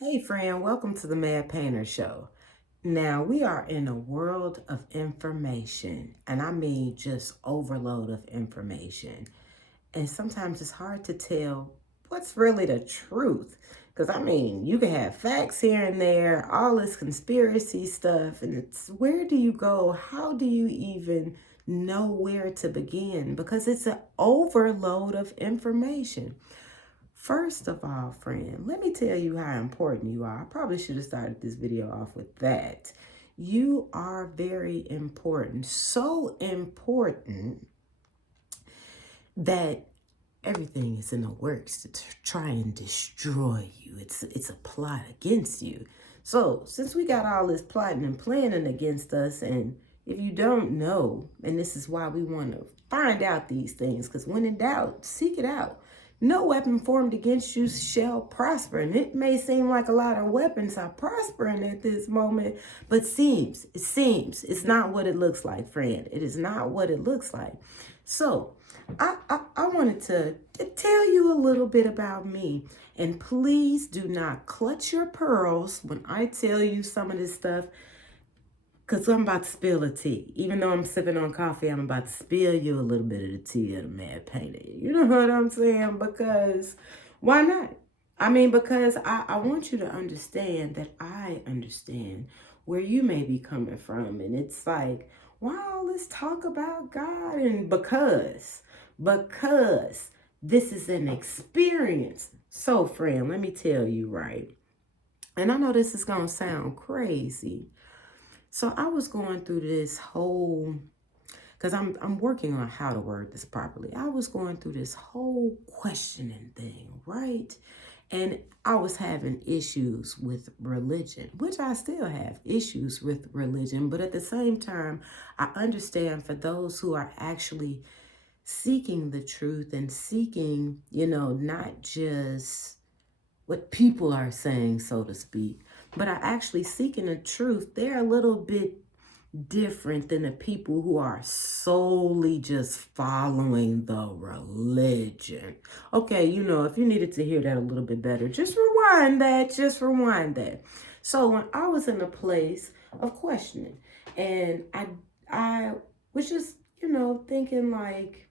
Hey friend, welcome to the Mad Painter Show. Now, we are in a world of information, and I mean just overload of information. And sometimes it's hard to tell what's really the truth. Because I mean, you can have facts here and there, all this conspiracy stuff, and it's where do you go? How do you even know where to begin? Because it's an overload of information. First of all, friend, let me tell you how important you are. I probably should have started this video off with that. You are very important. So important that everything is in the works to try and destroy you. It's a plot against you. So, since we got all this plotting and planning against us, and if you don't know, and this is why we want to find out these things, because when in doubt, seek it out. No weapon formed against you shall prosper. And it may seem like a lot of weapons are prospering at this moment, but it seems it's not what it looks like, friend. It is not what it looks like. So, I wanted to tell you a little bit about me. And please do not clutch your pearls when I tell you some of this stuff, because I'm about to spill the tea. Even though I'm sipping on coffee, I'm about to spill you a little bit of the tea of the Mad Painter. You know what I'm saying? Because why not? I mean, because I want you to understand that I understand where you may be coming from. And it's like, why all this talk about God? And because this is an experience. So, friend, let me tell you, right? And I know this is going to sound crazy. So I was going through this whole, because I'm working on how to word this properly. I was going through this whole questioning thing, right? And I was having issues with religion, which I still have issues with religion. But at the same time, I understand for those who are actually seeking the truth and seeking, not just what people are saying, so to speak, but are actually seeking the truth. They're a little bit different than the people who are solely just following the religion. Okay, if you needed to hear that a little bit better, just rewind that. So when I was in a place of questioning, and I was just, thinking like,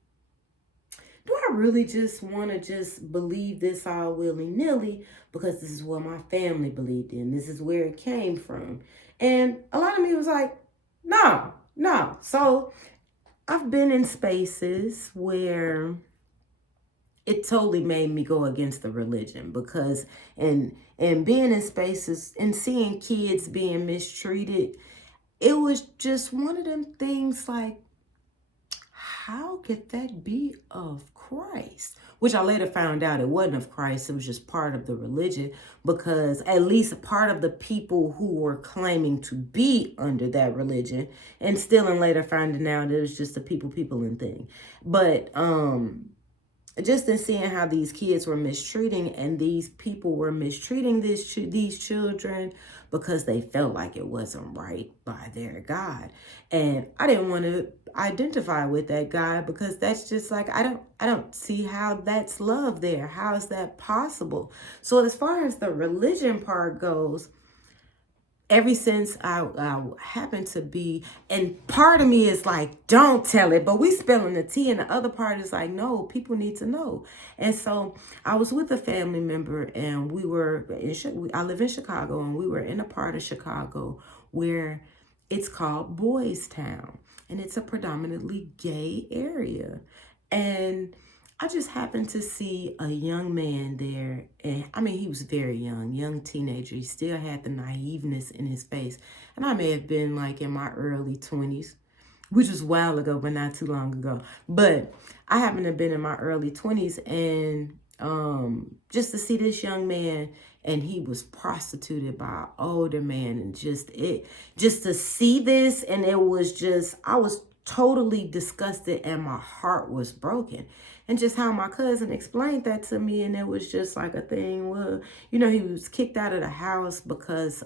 do I really just want to just believe this all willy-nilly because this is what my family believed in? This is where it came from. And a lot of me was like, no, no. So I've been in spaces where it totally made me go against the religion because and being in spaces and seeing kids being mistreated, it was just one of them things like, how could that be of Christ? Which I later found out it wasn't of Christ. It was just part of the religion, because at least a part of the people who were claiming to be under that religion, and still in later finding out it was just a people and thing. But just in seeing how these kids were mistreating, and these people were mistreating these children because they felt like it wasn't right by their God. And I didn't want to identify with that guy, because that's just like, I don't see how that's love there. How is that possible? So as far as the religion part goes, ever since I happen to be, and part of me is like, don't tell it, but we spilling the tea, and the other part is like, no, people need to know. And so I was with a family member, and we were I live in Chicago, and we were in a part of Chicago where it's called Boys Town, and it's a predominantly gay area. And I just happened to see a young man there. And I mean, he was very young teenager. He still had the naiveness in his face. And I may have been like in my early 20s, which was a while ago, but not too long ago. But I happened to have been in my early 20s, and just to see this young man, and he was prostituted by an older man, and just to see this, and it was just, I was totally disgusted, and my heart was broken. And just how my cousin explained that to me, and it was just like a thing. Well, he was kicked out of the house because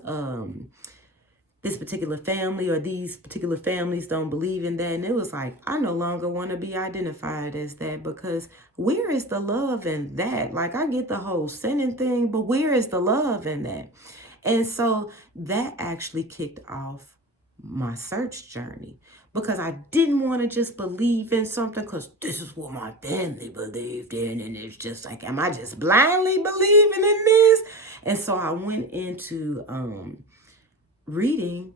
this particular family or these particular families don't believe in that. And it was like, I no longer want to be identified as that, because where is the love in that? Like, I get the whole sinning thing, but where is the love in that? And so that actually kicked off my search journey, because I didn't want to just believe in something because this is what my family believed in. And it's just like, am I just blindly believing in this? And so I went into reading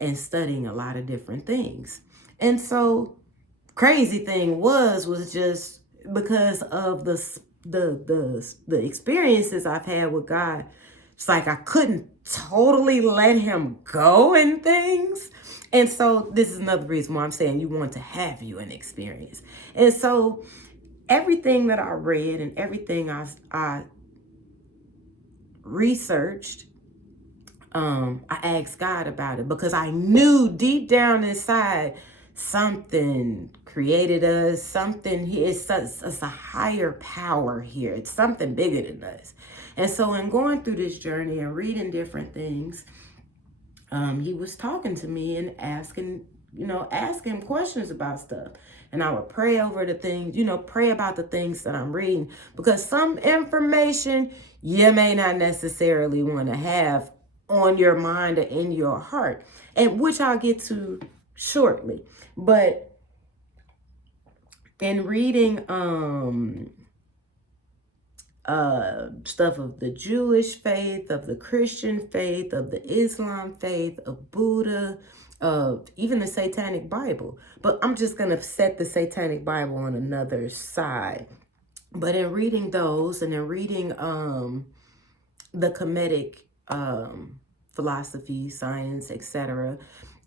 and studying a lot of different things. And so crazy thing was just because of the experiences I've had with God, it's like I couldn't totally let him go in things. And so this is another reason why I'm saying you want to have you an experience. And so everything that I read and everything I researched, I asked God about it, because I knew deep down inside something created us, something here. It's a higher power here. It's something bigger than us. And so in going through this journey and reading different things, he was talking to me and asking questions about stuff. And I would pray over the things, pray about the things that I'm reading, because some information you may not necessarily want to have on your mind or in your heart, and which I'll get to shortly. But in reading stuff of the Jewish faith, of the Christian faith, of the Islam faith, of Buddha, of even the Satanic Bible. But I'm just going to set the Satanic Bible on another side. But in reading those, and in reading the Kemetic philosophy, science, etc.,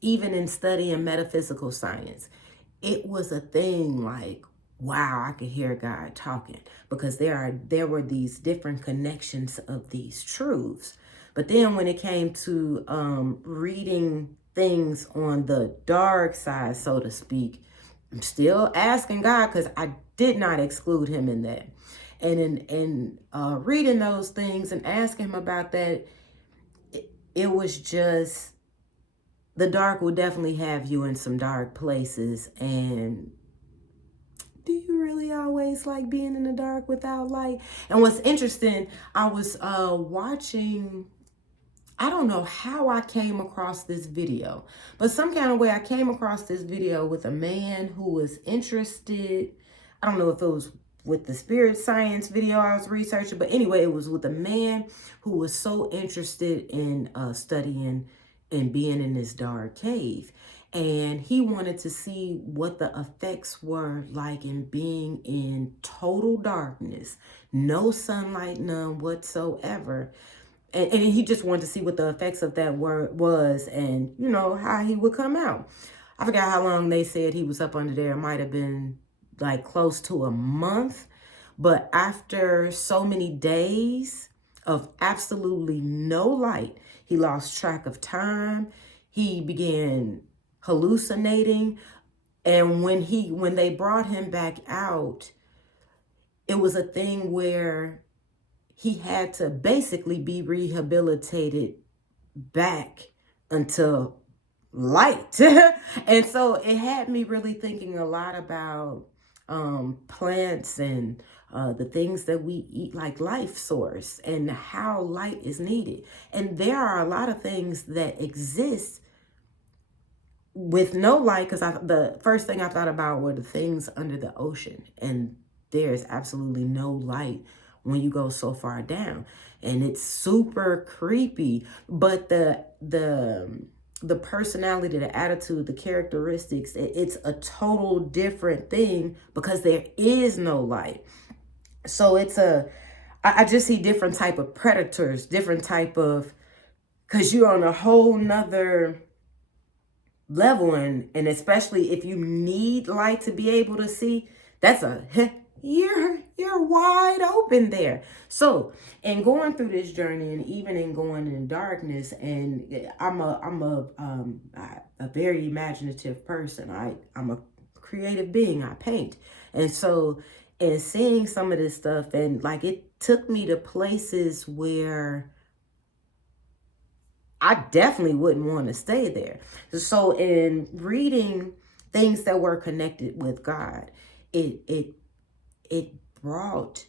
even in studying metaphysical science, it was a thing like, wow, I could hear God talking, because there were these different connections of these truths. But then when it came to reading things on the dark side, so to speak, I'm still asking God, because I did not exclude him in that. And in reading those things and asking him about that, it was just, the dark will definitely have you in some dark places. And do you really always like being in the dark without light? And what's interesting, I was watching, I don't know how I came across this video, but some kind of way I came across this video with a man who was interested. I don't know if it was with the spirit science video I was researching, but anyway, it was with a man who was so interested in studying and being in this dark cave. And he wanted to see what the effects were like in being in total darkness, no sunlight, none whatsoever. And he just wanted to see what the effects of that was, and, how he would come out. I forgot how long they said he was up under there. It might have been like close to a month. But after so many days of absolutely no light, he lost track of time. He began hallucinating. And when they brought him back out, it was a thing where he had to basically be rehabilitated back until light. And so it had me really thinking a lot about plants and the things that we eat, like life source, and how light is needed. And there are a lot of things that exist with no light, because the first thing I thought about were the things under the ocean, and there's absolutely no light when you go so far down, and it's super creepy. But the personality, the attitude, the characteristics, it's a total different thing, because there is no light. So I just see different type of predators, different type of, because you're on a whole nother level, and especially if you need light to be able to see, that's you're wide open there. So in going through this journey, and even in going in darkness, and I'm a very imaginative person. I'm a creative being. I paint. And so in seeing some of this stuff, and like, it took me to places where I definitely wouldn't want to stay there. So in reading things that were connected with God, it brought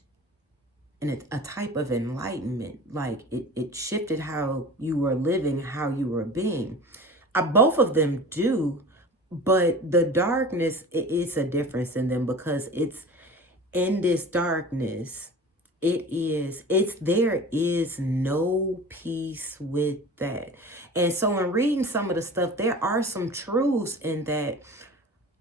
a type of enlightenment. Like it shifted how you were living, how you were being. Both of them do, but the darkness, it's a difference in them, because it's in this darkness, there is no peace with that. And so in reading some of the stuff, there are some truths in that,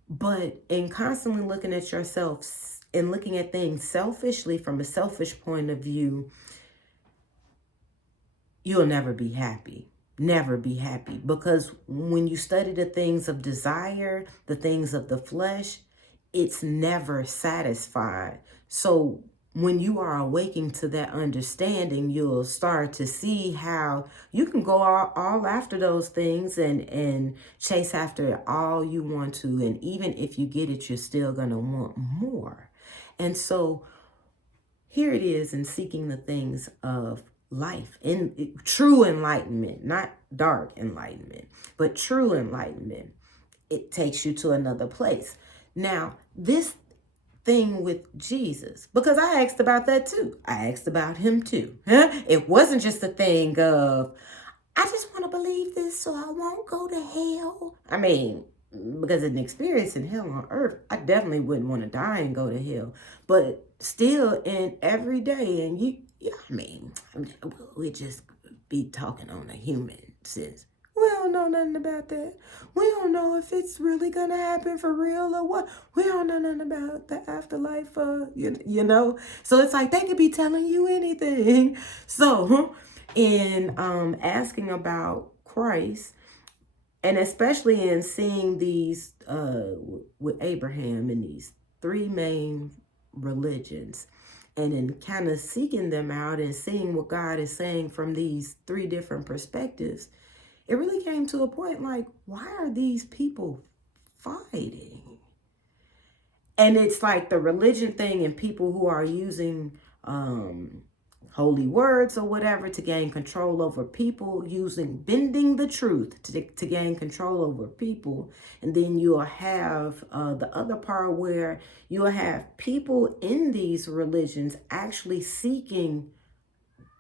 but in constantly looking at yourself and looking at things selfishly from a selfish point of view, you'll never be happy. Never be happy. Because when you study the things of desire, the things of the flesh, it's never satisfied. So when you are awaking to that understanding, you'll start to see how you can go all after those things and chase after it all you want to. And even if you get it, you're still going to want more. And so here it is in seeking the things of life, in true enlightenment, not dark enlightenment, but true enlightenment. It takes you to another place. Now, this thing with Jesus, because I asked about that too. I asked about him too. It wasn't just a thing of, I just want to believe this so I won't go to hell. I mean, because an experience in hell on earth, I definitely wouldn't want to die and go to hell. But still, in every day, and I mean, we just be talking on a human sense. We don't know nothing about that. We don't know if it's really going to happen for real or what. We don't know nothing about the afterlife, you know. So it's like they could be telling you anything. So in asking about Christ, and especially in seeing these with Abraham and these three main religions, and in kind of seeking them out and seeing what God is saying from these three different perspectives, it really came to a point like, why are these people fighting? And it's like the religion thing and people who are using holy words or whatever to gain control over people, bending the truth to gain control over people. And then you'll have the other part where you'll have people in these religions actually seeking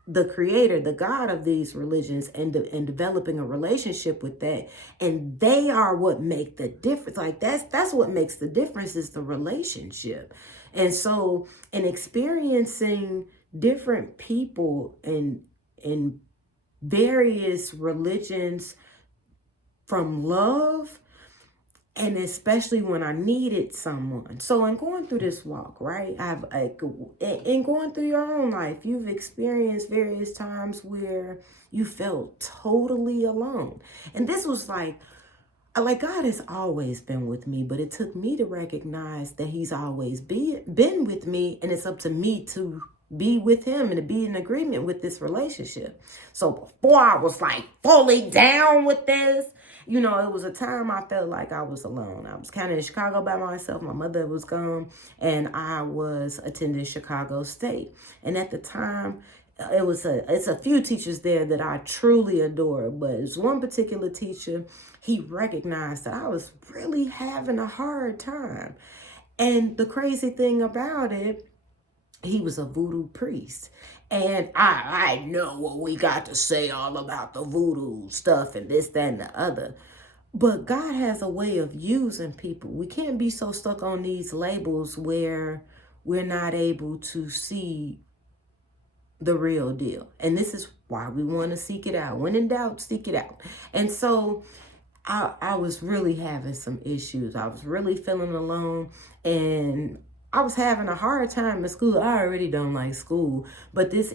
the creator, the God of these religions, and developing a relationship with that. And they are what make the difference. Like that's what makes the difference, is the relationship. And so in experiencing different people in various religions from love, and especially when I needed someone. So in going through this walk, right, in going through your own life, you've experienced various times where you felt totally alone. And this was like God has always been with me, but it took me to recognize that he's always been with me, and it's up to me to be with him and to be in agreement with this relationship. So before I was like fully down with this, it was a time I felt like I was alone. I was kind of in Chicago by myself. My mother was gone, and I was attending Chicago State. And at the time, it's a few teachers there that I truly adore, but it's one particular teacher. He recognized that I was really having a hard time. And the crazy thing about it, he was a voodoo priest. And I know what we got to say all about the voodoo stuff and this, that, and the other. But God has a way of using people. We can't be so stuck on these labels where we're not able to see the real deal. And this is why we want to seek it out. When in doubt, seek it out. And so I was really having some issues. I was really feeling alone, and I was having a hard time in school. I already don't like school, but this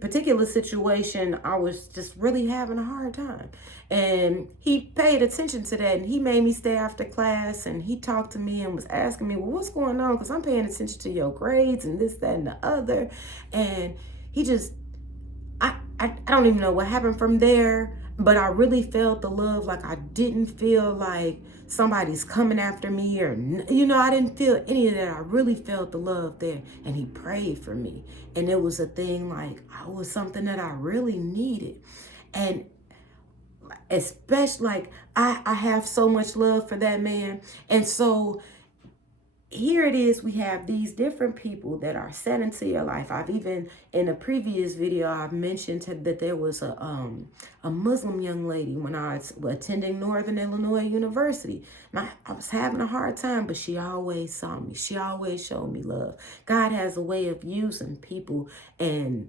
particular situation, I was just really having a hard time. And he paid attention to that, and he made me stay after class, and he talked to me and was asking me, well, what's going on? Because I'm paying attention to your grades and this, that, and the other. And he just, I don't even know what happened from there, but I really felt the love. Like I didn't feel like somebody's coming after me, or I didn't feel any of that. I really felt the love there, and he prayed for me, and it was a thing like, it was something that I really needed. And especially, like, I have so much love for that man. And so here it is, we have these different people that are set into your life. I've even, in a previous video, I've mentioned that there was a Muslim young lady when I was attending Northern Illinois University. And I was having a hard time, but she always saw me. She always showed me love. God has a way of using people and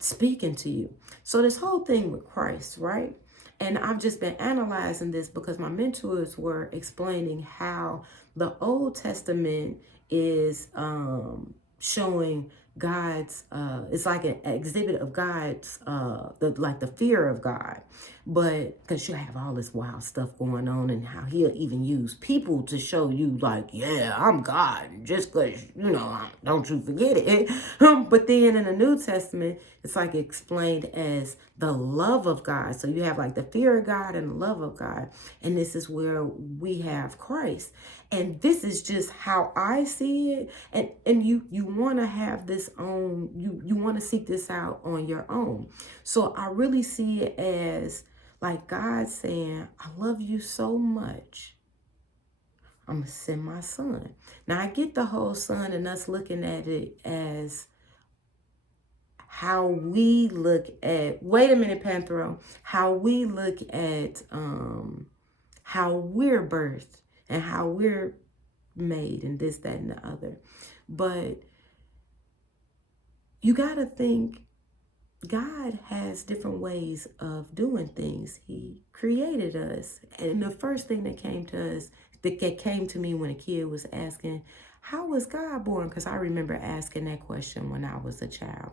speaking to you. So this whole thing with Christ, right? And I've just been analyzing this because my mentors were explaining how the Old Testament is showing God's, it's like an exhibit of God's, the fear of God. But because you have all this wild stuff going on, and how he'll even use people to show you, like, yeah, I'm God, just because, don't you forget it. But then in the New Testament, it's like explained as the love of God. So you have like the fear of God and the love of God. And this is where we have Christ. And this is just how I see it. And you want to have this own, you want to seek this out on your own. So I really see it as like God saying, I love you so much, I'm going to send my son. Now I get the whole son and us looking at it as how we look at, wait a minute, Panthero, how we look at how we're birthed and how we're made and this, that, and the other. But you got to think God has different ways of doing things. He created us. And the first thing that came to us, that came to me when a kid was asking, how was God born? Because I remember asking that question when I was a child.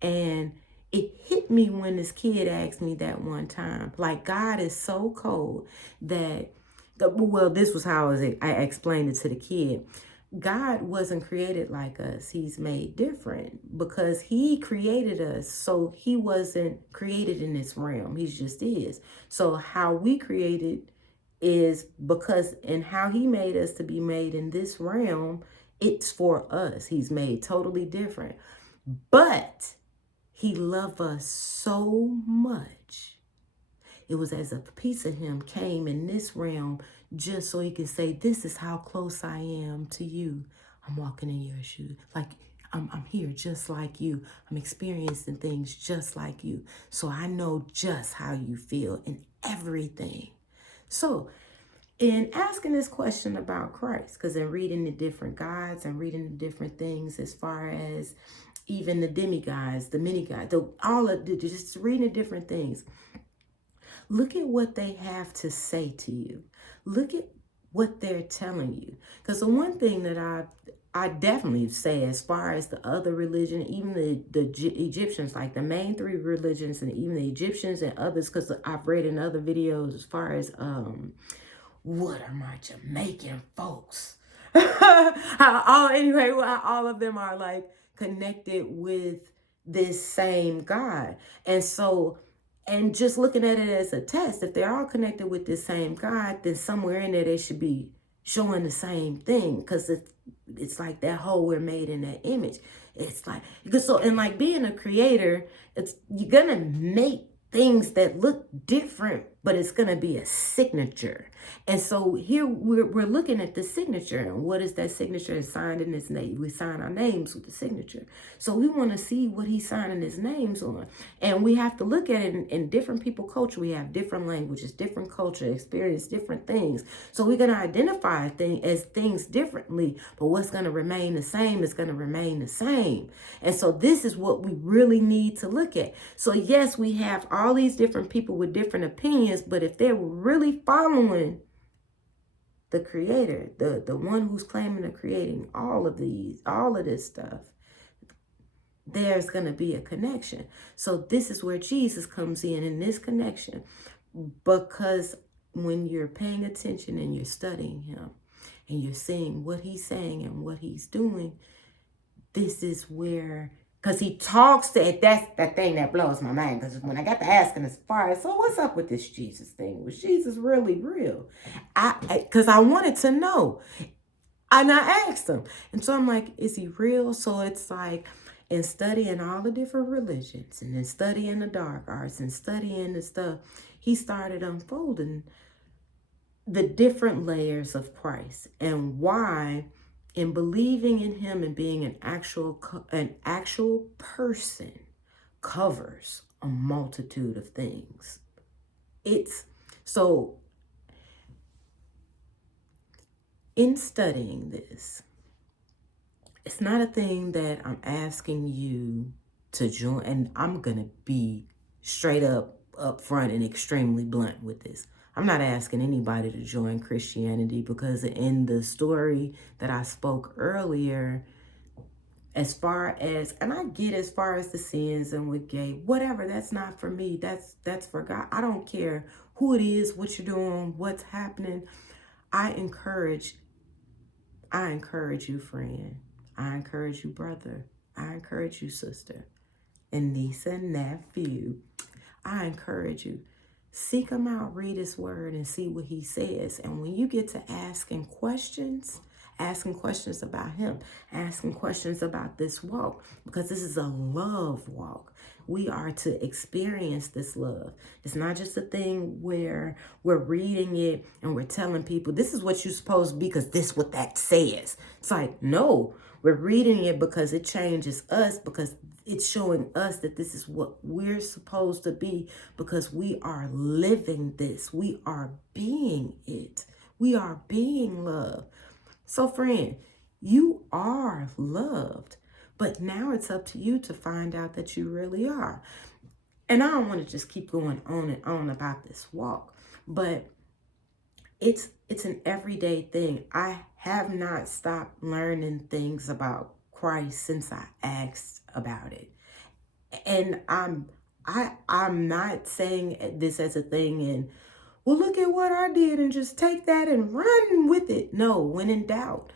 And it hit me when this kid asked me that one time. Like, God is so cold that, well, this was how I explained it to the kid. God wasn't created like us. He's made different because he created us. So he wasn't created in this realm. He just is. So how we created is because, and how he made us to be made in this realm, it's for us. He's made totally different. But he loved us so much. It was as if a piece of him came in this realm just so he could say, this is how close I am to you. I'm walking in your shoes. Like, I'm here just like you. I'm experiencing things just like you. So I know just how you feel in everything. So in asking this question about Christ, because in reading the different gods and reading the different things as far as even the demigods, the mini gods, all of the, just reading the different things. Look at what they have to say to you. Look at what they're telling you. Because the one thing that I definitely say, as far as the other religion, even the Egyptians, like the main three religions, and even the Egyptians and others, because I've read in other videos as far as what are my Jamaican folks? Anyway, all of them are like connected with this same God. And so, and just looking at it as a test, if they're all connected with this same God, then somewhere in there they should be showing the same thing, because it's like that whole, we're made in that image. It's like, because so, and like being a creator, you're gonna make things that look different, but it's gonna be a signature. And so here we're looking at the signature, and what is that signature? Is signed in his name. We sign our names with the signature. So we want to see what he's signing his names on, and we have to look at it in different people culture. We have different languages, different culture, experience different things. So we're gonna identify things differently, but what's gonna remain the same is gonna remain the same. And so this is what we really need to look at. So yes, we have all these different people with different opinions, but if they're really following the creator, the one who's claiming to creating all of this stuff, there's going to be a connection. So this is where Jesus comes in this connection, because when you're paying attention and you're studying him and you're seeing what he's saying and what he's doing, this is where, because he talks to it. That's the thing that blows my mind. Because when I got to asking as far as, so what's up with this Jesus thing? Was Jesus really real? Because I wanted to know. And I asked him. And so I'm like, is he real? So it's like, and studying all the different religions and then studying the dark arts and studying the stuff, he started unfolding the different layers of Christ and why in believing in him and being an actual person covers a multitude of things. It's so in studying this, it's not a thing that I'm asking you to join, and I'm going to be straight up front and extremely blunt with this. I'm not asking anybody to join Christianity because in the story that I spoke earlier, as far as, and I get as far as the sins and with gay, whatever, that's not for me. That's for God. I don't care who it is, what you're doing, what's happening. I encourage you, friend. I encourage you, brother. I encourage you, sister, and niece and nephew. I encourage you. Seek him out, read his word, and see what he says. And when you get to asking questions about him, asking questions about this walk, because this is a love walk. We are to experience this love. It's not just a thing where we're reading it and we're telling people, this is what you're supposed to be because this is what that says. It's like, no, we're reading it because it changes us, because it's showing us that this is what we're supposed to be, because we are living this. We are being it. We are being loved. So friend, you are loved, but now it's up to you to find out that you really are. And I don't want to just keep going on and on about this walk, but it's an everyday thing. I have not stopped learning things about Christ since I asked about it. And I'm not saying this as a thing and, well, look at what I did and just take that and run with it. No, when in doubt,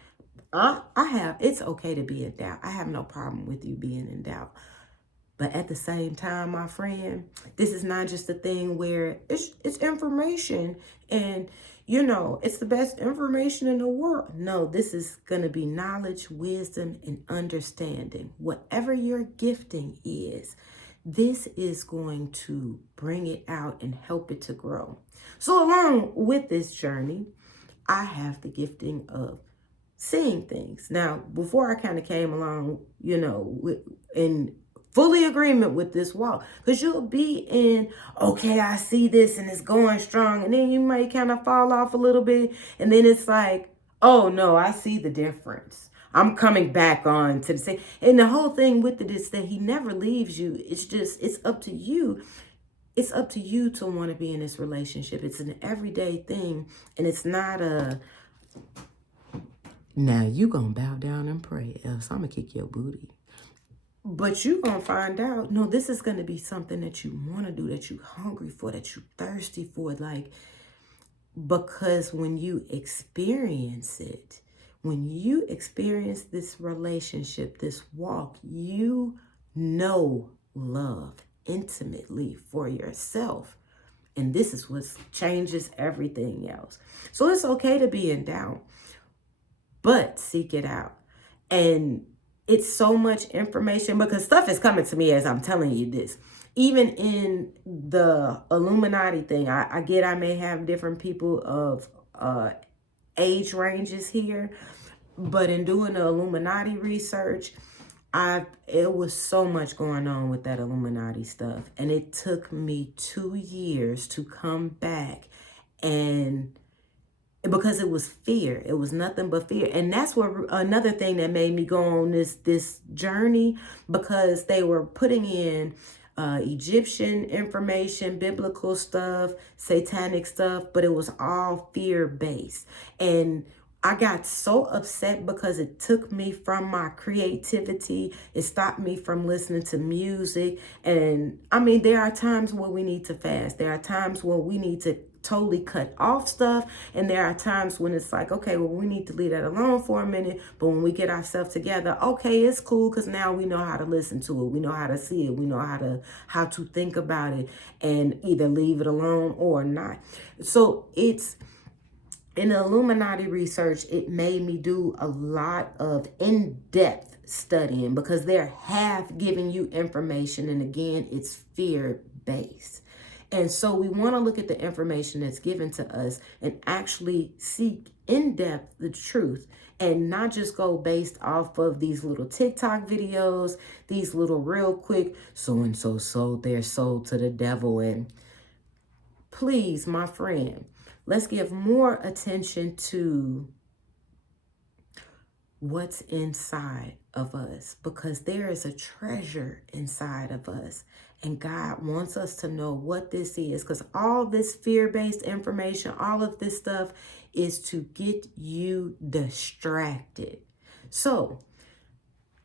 it's okay to be in doubt. I have no problem with you being in doubt. But at the same time, my friend, this is not just a thing where it's information and, it's the best information in the world. No, this is going to be knowledge, wisdom, and understanding. Whatever your gifting is, this is going to bring it out and help it to grow. So along with this journey, I have the gifting of seeing things. Now, before I kind of came along, in fully agreement with this walk, because you'll be in, okay, I see this and it's going strong, and then you might kind of fall off a little bit, and then it's like, oh no, I see the difference. I'm coming back on to the same. And the whole thing with it is that he never leaves you. It's up to you. It's up to you to want to be in this relationship. It's an everyday thing, and it's not now you gonna bow down and pray, else I'm gonna kick your booty. But you're going to find out, no, this is going to be something that you want to do, that you're hungry for, that you're thirsty for. Because when you experience it, when you experience this relationship, this walk, you know love intimately for yourself. And this is what changes everything else. So it's okay to be in doubt, but seek it out. And it's so much information, because stuff is coming to me as I'm telling you this. Even in the Illuminati thing, I get I may have different people of age ranges here, but in doing the Illuminati research, it was so much going on with that Illuminati stuff. And it took me 2 years to come back, and because it was fear. It was nothing but fear. And that's where another thing that made me go on this journey, because they were putting in Egyptian information, biblical stuff, satanic stuff, but it was all fear-based. And I got so upset because it took me from my creativity. It stopped me from listening to music. And I mean, there are times where we need to fast. There are times where we need to totally cut off stuff. And there are times when it's like, okay, well, we need to leave that alone for a minute. But when we get ourselves together, okay, it's cool, because now we know how to listen to it. We know how to see it. We know how to think about it and either leave it alone or not. So it's in the Illuminati research, it made me do a lot of in-depth studying because they're half giving you information. And again, it's fear-based. And so we want to look at the information that's given to us and actually seek in depth the truth and not just go based off of these little TikTok videos, these little real quick, so-and-so sold their soul to the devil. And please, my friend, let's give more attention to what's inside of us, because there is a treasure inside of us. And God wants us to know what this is, because all this fear-based information, all of this stuff is to get you distracted. So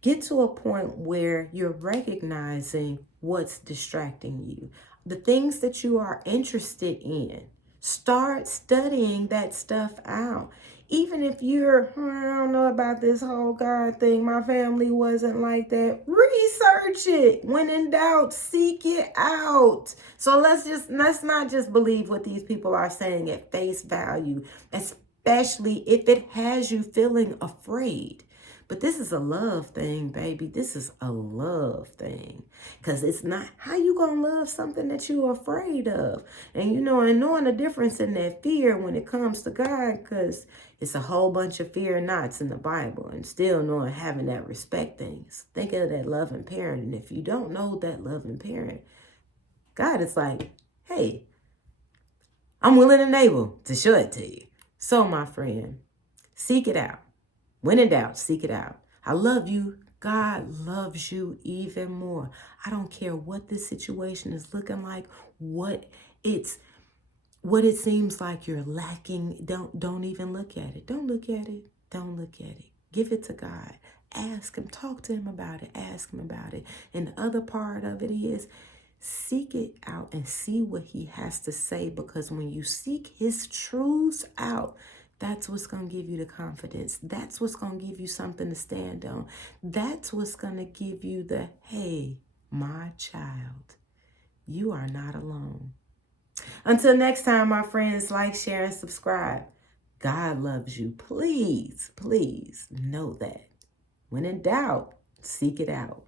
get to a point where you're recognizing what's distracting you, the things that you are interested in. Start studying that stuff out. Even if you're, I don't know about this whole God thing, my family wasn't like that, research it. When in doubt, seek it out. So let's not just believe what these people are saying at face value, especially if it has you feeling afraid. But this is a love thing, baby. This is a love thing. Because it's not, how you going to love something that you're afraid of? And and knowing the difference in that fear when it comes to God, because it's a whole bunch of fear knots in the Bible, and still knowing, having that respect things. Think of that loving parent. And if you don't know that loving parent, God is like, hey, I'm willing and able to show it to you. So, my friend, seek it out. When in doubt, seek it out. I love you. God loves you even more. I don't care what this situation is looking like, what it seems like you're lacking. Don't even look at it. Don't look at it. Don't look at it. Give it to God. Ask him. Talk to him about it. Ask him about it. And the other part of it is seek it out and see what he has to say, because when you seek his truths out, that's what's going to give you the confidence. That's what's going to give you something to stand on. That's what's going to give you the, hey, my child, you are not alone. Until next time, my friends, like, share, and subscribe. God loves you. Please, please know that. When in doubt, seek it out.